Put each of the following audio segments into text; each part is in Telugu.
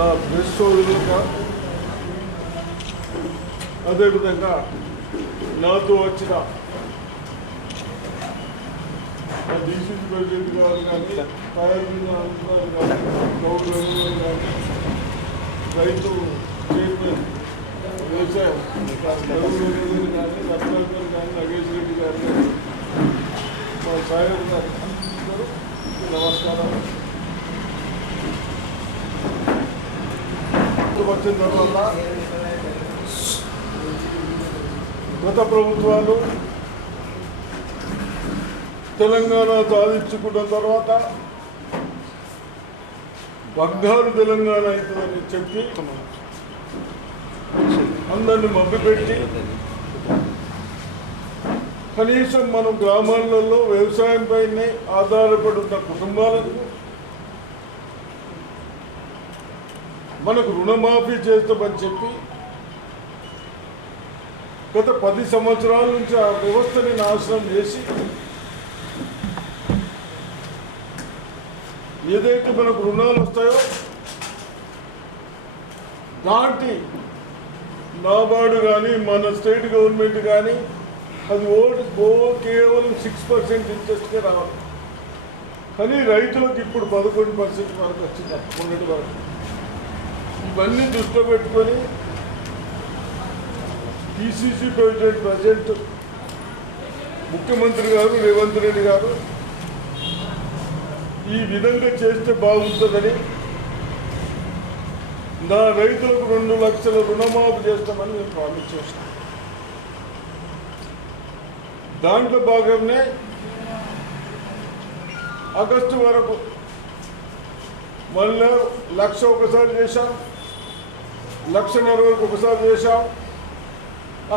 నా ప్రెస్ సోదరులుగా అదేవిధంగా నాతో వచ్చిన డీసీసీ ప్రెసిడెంట్ గారు కానీ గారు కానీ గౌరవ కానీ రైతు చైర్మన్ వ్యవసాయం కానీ రత్నాకర్ కానీ నగేష్ రెడ్డి గారు కానీ మా సాగర్ గారు అందరూ నమస్కారం. వచ్చిన తర్వాత గత ప్రభుత్వాలు తెలంగాణ సాధించుకున్న తర్వాత బంగారు తెలంగాణ అవుతుందని చెప్పి అందరినీ మభ్యపెట్టి కనీసం మనం గ్రామాలలో వ్యవసాయంపైనే ఆధారపడి ఉన్న కుటుంబాలకు మనకు రుణమాఫీ చేస్తామని చెప్పి గత 10 సంవత్సరాల నుంచి ఆ వ్యవస్థని నాశనం చేసి ఏదైతే మనకు రుణాలు వస్తాయో దాంటి నాబార్డు కానీ మన స్టేట్ గవర్నమెంట్ కానీ అది కేవలం 6% ఇంట్రెస్ట్కే రావాలి. కానీ రైతులకు ఇప్పుడు 11% వరకు వచ్చింది మొన్నటి వరకు. ఇవన్నీ దృష్టిలో పెట్టుకొని పిసిసి ప్రెసిడెంట్ ప్రజెంట్ ముఖ్యమంత్రి గారు రేవంత్ రెడ్డి గారు ఈ విధంగా చేస్తే బాగుంటుందని నా రైతులకు 2 లక్షల రుణమాఫీ చేస్తామని నేను ప్రామిస్ చేస్తాను. దాంట్లో భాగంగానే ఆగస్టు వరకు మళ్ళీ 1,00,000 ఒకసారి చేశాం, 1,50,000 వరకు ఒకసారి చేశాం,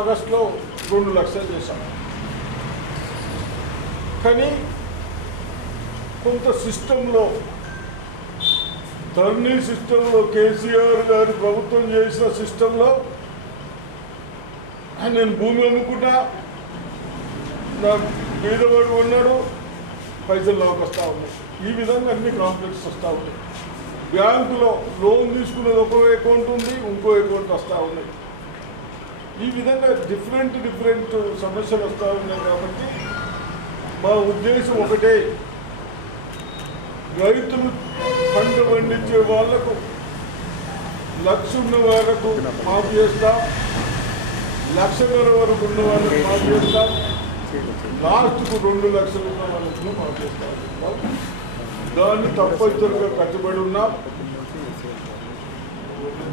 ఆగస్టులో 2 లక్షలు చేశాం. కానీ కొంత సిస్టంలో ధర్నీ సిస్టంలో కేసీఆర్ గారి ప్రభుత్వం చేసిన సిస్టంలో నేను భూమి అమ్ముకుంటా నా పేదవాడు ఉన్నాడు పైసలు నాకు వస్తూ ఉన్నాయి. ఈ విధంగా అన్ని కాంప్లెక్స్ వస్తూ ఉన్నాయి. బ్యాంకులో లోన్ తీసుకునేది ఒక అకౌంట్ ఉంది, ఇంకో అకౌంట్ వస్తూ ఉన్నాయి. ఈ విధంగా డిఫరెంట్ సమస్యలు వస్తూ ఉన్నాయి. కాబట్టి మా ఉద్దేశం ఒకటే, రైతులు పంట పండించే వాళ్లకు 1,00,000 ఉన్న వాళ్ళకు మాఫ్ చేస్తాం, 1,50,000 వరకు ఉన్న వాళ్ళకు మాఫ్ చేస్తాం, లాస్ట్కు 2 లక్షలు ఉన్న వాళ్ళకు మాఫ్ చేస్తాం. దాన్ని తప్పనిసరిగా కట్టుబడి ఉన్నాం.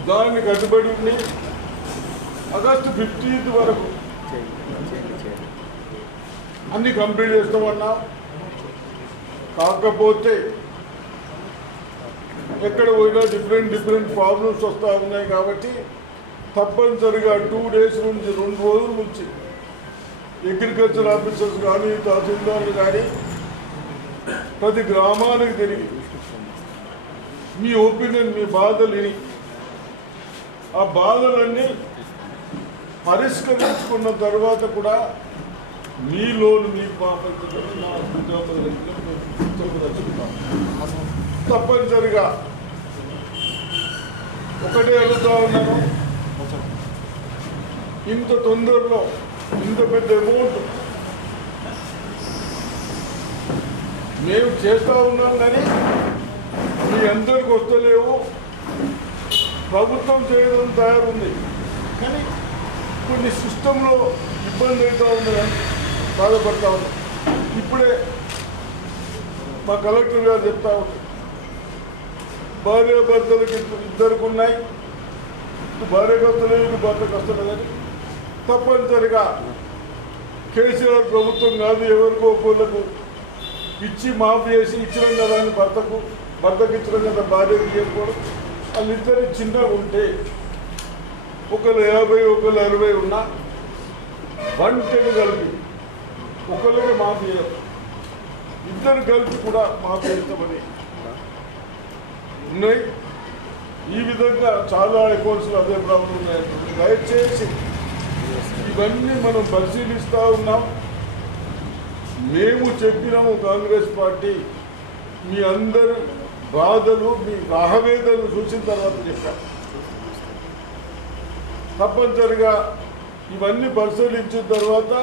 దాన్ని కట్టుబడి ఉండి ఆగస్టు 15th వరకు అన్ని కంప్లీట్ చేస్తామన్నాం. కాకపోతే ఎక్కడ పోయినా డిఫరెంట్ ప్రాబ్లమ్స్ వస్తూ ఉన్నాయి. కాబట్టి తప్పనిసరిగా 2 days నుంచి 2 రోజుల నుంచి అగ్రికల్చర్ ఆఫీసర్స్ కానీ తహసీల్దార్లు కానీ ప్రతి గ్రామానికి తిరిగి మీ ఒపీనియన్, మీ బాధలు విని ఆ బాధలన్నీ పరిష్కరించుకున్న తర్వాత కూడా మీ లోన్ మీకు తప్పనిసరిగా ఒకటే అడుగుతా ఉన్నాను, ఇంత తొందరలో ఇంత పెద్ద అమౌంట్ మేము చేస్తూ ఉన్నాం కానీ మీ అందరికి వస్తలేవు. ప్రభుత్వం చేయడం తయారుంది కానీ కొన్ని సిస్టంలో ఇబ్బంది అవుతూ ఉందని బాధపడతా ఉన్నాం. ఇప్పుడే మా కలెక్టర్ గారు చెప్తా ఉన్నారు, భార్యాభర్తలకు ఇద్దరికి ఉన్నాయి, భార్యకు వస్తలేదు, భర్తకు వస్తలేదు కానీ తప్పనిసరిగా కేసీఆర్ ప్రభుత్వం కాదు ఎవరికో ఒకళ్ళకు ఇచ్చి మాఫీ చేసి ఇచ్చినాం కదా అని భర్తకు ఇచ్చినాం కదా భార్యకు చేయకపోవడం. వాళ్ళిద్దరు చిన్నగా ఉంటే ఒకళ్ళు 50 ఒకళ్ళు 60 ఉన్నా 110 కలిపి ఒకళ్ళకి మాఫీ చేయరు, ఇద్దరు కలిపి కూడా మాఫీ చేస్తామని ఉన్నాయి. ఈ విధంగా చాలా అకౌంట్స్లో అదే ప్రాబ్లం ఉన్నాయి. దయచేసి ఇవన్నీ మనం పరిశీలిస్తూ ఉన్నాం. మేము చెప్పినాము కాంగ్రెస్ పార్టీ మీ అందరూ బాధలు మీ ఆవేదనలు చూసిన తర్వాత చెప్పాను. తప్పనిసరిగా ఇవన్నీ పరిశీలించిన తర్వాత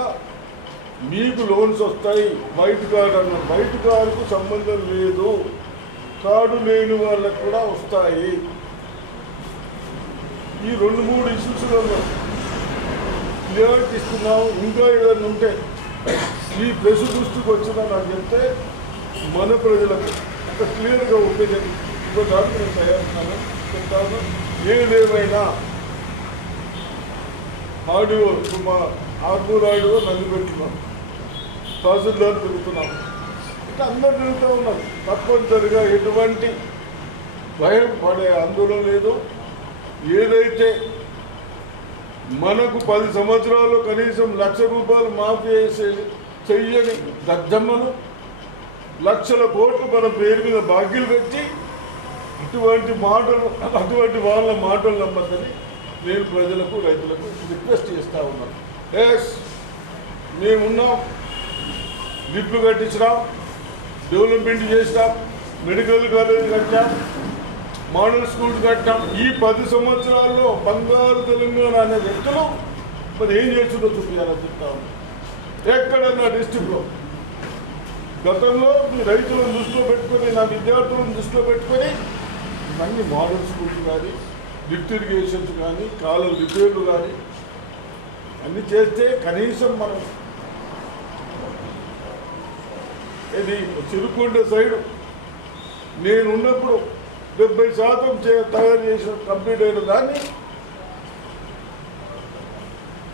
మీకు లోన్స్ వస్తాయి. వైట్ కార్డు అన్న వైట్ కార్డుకు సంబంధం లేదు, కార్డు లేని వాళ్ళకు కూడా వస్తాయి. ఈ 2-3 ఇష్యూస్లలో క్లియర్గా ఇస్తున్నాము. ఇంకా ఏదైనా ఉంటే ఈ ప్రెస్ దృష్టికి వచ్చినా నాకు చెప్తే మన ప్రజలకు ఒక క్లియర్గా ఒపీనియన్ ఇంకోసారి నేను తయారున్నాను చెప్తాను. ఏదేమైనా ఆడియో మా ఆర్మూర్ ఆడియో నన్ను పెట్టున్నాం, తహసీల్దార్ తిరుగుతున్నాం, ఇట్లా అందరు తిరుగుతూ ఉన్నారు. తప్పనిసరిగా ఎటువంటి భయం పడే ఆందోళన లేదు. ఏదైతే మనకు 10 సంవత్సరాలు కనీసం ₹1,00,000 మాఫీ చెయ్యని దద్దమ్మను లక్షల కోట్లు మన పేరు మీద బాకీలు పెట్టి అటువంటి వాళ్ళ మాటలు నమ్మద్దని నేను ప్రజలకు రైతులకు రిక్వెస్ట్ చేస్తూ ఉన్నాను. ఎస్, మేమున్నాం, లిఫ్ట్లు కట్టించినాం, డెవలప్మెంట్ చేసినాం, మెడికల్ కాలేజ్ కట్టాం, మోడల్ స్కూల్స్ కట్టాం. ఈ 10 సంవత్సరాల్లో బంగారు తెలంగాణ అనే వ్యక్తులు మరి ఏం చేస్తుందో చూపించాలని చెప్తా ఉన్నాం. ఎక్కడన్నా డిస్ట్రిక్ట్లో గతంలో మీ రైతులను దృష్టిలో పెట్టుకొని, నా విద్యార్థులను దృష్టిలో పెట్టుకొని ఇవన్నీ మోడల్ స్కూల్స్ కానీ, లిఫ్ట్ ఇరిగేషన్స్ కానీ, కాలువ రిపేర్లు కానీ అన్నీ చేస్తే కనీసం మనం ఇది చిరుకొండ సైడు నేను ఉన్నప్పుడు 70% తయారు చేసిన కంప్లీట్ అయిన దాన్ని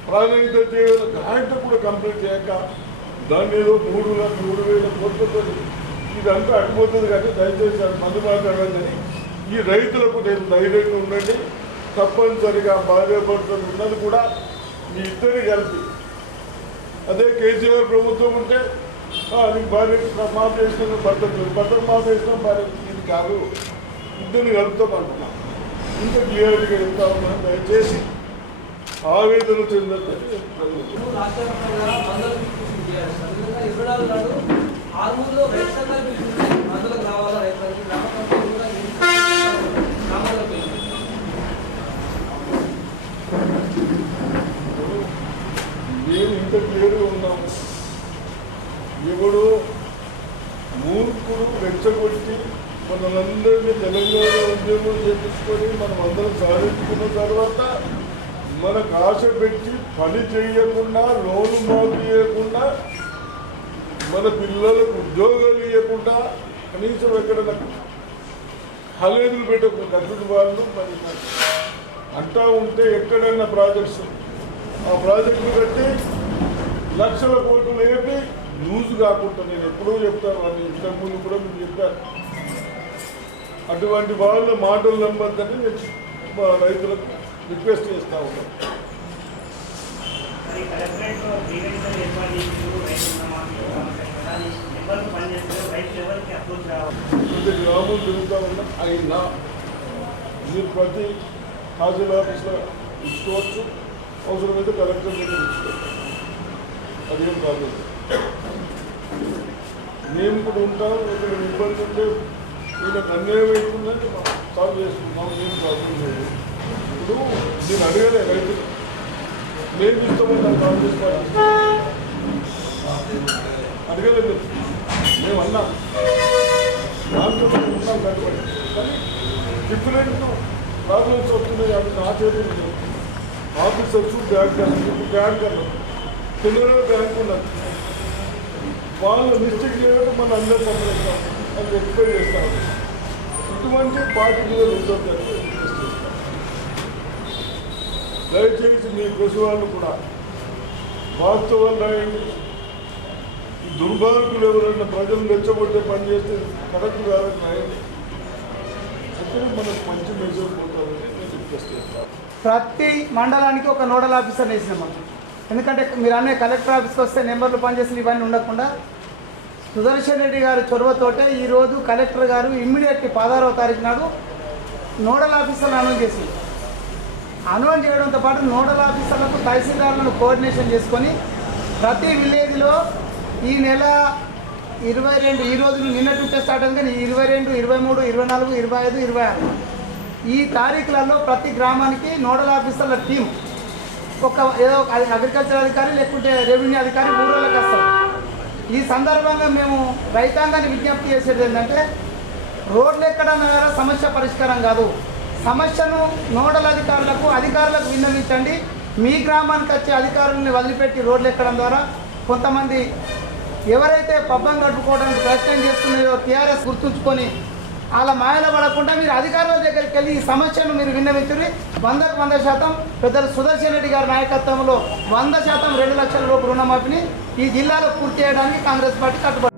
ప్రాధాన్యత చేయాలి. గ్రాంట్ కూడా కంప్లీట్ చేయక దాన్ని ఏదో 3,000 కోట్లతో ఇదంతా అడిపోతుంది. కానీ దయచేసి అది మందు మాట్లాడాలని ఈ రైతులకు నేను ధైర్యంగా ఉండండి. తప్పనిసరిగా భార్యాభర్తలు ఉన్నది కూడా మీ ఇద్దరు కలిపి, అదే కేసీఆర్ ప్రభుత్వం ఉంటే నీకు భార్య మాఫ్ చేసిన భర్తలు మాఫ్ చేసిన భార్య, ఇది కాదు, ఇద్దరిని కలుపుతామంటున్నాం. ఇంకా క్లియర్గా చెప్తా ఉన్నాను. దయచేసి ఆవేదన చెందని మేము ఇంత క్లియర్గా ఉన్నాము. ఎవడు మూర్ఖుడు రెచ్చగొట్టి మనలందరినీ తెలంగాణ ఉద్యోగం చేపించుకొని మనం అందరం సాధించుకున్న తర్వాత మనకు ఆశ పెట్టి పని చేయకుండా, లోను మాఫీ చేయకుండా, మన పిల్లలకు ఉద్యోగాలు ఇవ్వకుండా, కనీసం ఎక్కడైనా హలేదులు పెట్టకుండా కట్టుడు వాళ్ళు మరి అంటా ఉంటే ఎక్కడైనా ప్రాజెక్ట్స్ ఆ ప్రాజెక్టులు కట్టి లక్షల కోట్లు లేపి యూజ్ కాకుండా నేను ఎప్పుడూ చెప్తాను అని ఇంతకుముందు కూడా మీరు చెప్పారు. అటువంటి వాళ్ళ మాటలు నమ్మద్దని నేను మా రైతులకు రిక్వెస్ట్ చేస్తూ ఉన్నాను. గ్రామం తిరుగుతూ ఉన్నా అయినా మీరు ప్రతి తహసీల్ ఆఫీస్లో ఇచ్చుకోవచ్చు, అవసరమైతే కలెక్టర్ దగ్గర ఇచ్చుకోవచ్చు, అదేం కాదు. మేము కూడా ఉంటాం. ఇక్కడ ఇబ్బంది ఉంటే వీళ్ళకి అన్యాయం అవుతుందని సాల్వ్ చేసుకుంటాం. నేను ప్రాబ్లం లేదు. ఇప్పుడు నేను అడగలే రైతులు, మేము ఇస్తామని నాకు సాల్వ్ చేసుకోవాలి అడగలేదు. మేము అన్నాం దాంట్లో ఉన్నాం కట్టుబడి, కానీ డిఫరెంట్ ప్రాబ్లమ్స్ వస్తున్నాయి. అవి నా చేతులు ఆఫీసర్స్ బ్యాంక్ అన్నారు, బ్యాంక్ అన్నారు, తెలుగులో బ్యాంక్ ఉన్నారు. వాళ్ళ మిస్టేక్ చేయడం మన అందరూ సంప్రదిస్తాం, అది ఎక్స్ప్లెయిన్ చేస్తాం. ఇటువంటి పార్టీ మీద ఉంటుందని రిక్వెస్ట్ చేస్తాం. దయచేసి మీ కృషి వాళ్ళు కూడా వాస్తవాలు రాయండి. ఈ దుర్మార్గులు ఎవరైనా ప్రజలు రెచ్చగొట్టే పని చేస్తే కరెక్ట్ కాదని రాయండి. అప్పుడు మనకు మంచి మెసేజ్ పోతుందని నేను రిక్వెస్ట్ చేస్తాను. ప్రతి మండలానికి ఒక నోడల్ ఆఫీసర్ వేసినాం. ఎందుకంటే మీరు అనే కలెక్టర్ ఆఫీస్కి వస్తే నెంబర్లు పనిచేసిన ఇవన్నీ ఉండకుండా సుదర్శన్ రెడ్డి గారి చొరవతోటే ఈరోజు కలెక్టర్ గారు ఇమ్మీడియట్లీ 16వ తారీఖు నాడు నోడల్ ఆఫీసర్లను అనౌన్స్ చేసింది. అనౌన్స్ చేయడంతో పాటు నోడల్ ఆఫీసర్లకు తహసీల్దార్లను కోఆర్డినేషన్ చేసుకొని ప్రతి విలేజ్లో ఈ నెల 22 ఈ రోజు నిన్నటి నుంచే స్టార్ట్ అయింది, కానీ 22, 23, 24, 25, 26 ఈ తారీఖులలో ప్రతి గ్రామానికి నోడల్ ఆఫీసర్ల టీం ఏదో అగ్రికల్చర్ అధికారి లేకుంటే రెవెన్యూ అధికారి ఊళ్ళకి వస్తారు. ఈ సందర్భంగా మేము రైతాంగాన్ని విజ్ఞప్తి చేసేది ఏంటంటే, రోడ్లు ఎక్కడం ద్వారా సమస్య పరిష్కారం కాదు. సమస్యను నోడల్ అధికారులకు విన్నవించండి. మీ గ్రామానికి వచ్చే అధికారులని వదిలిపెట్టి రోడ్లు ఎక్కడం ద్వారా కొంతమంది ఎవరైతే పబ్బం గడుపుకోవడానికి ప్రయత్నం చేస్తున్నారో టీఆర్ఎస్ గుర్తుంచుకొని అలా మాయలో పడకుండా మీరు అధికారుల దగ్గరికి వెళ్ళి ఈ సమస్యను మీరు విన్నవించుని 100% పెద్దలు సుదర్శన్ రెడ్డి గారి నాయకత్వంలో 100% 2 లక్షల రూపాయల రుణమాఫీని ఈ జిల్లాలో పూర్తి చేయడానికి కాంగ్రెస్ పార్టీ కట్టుబడి.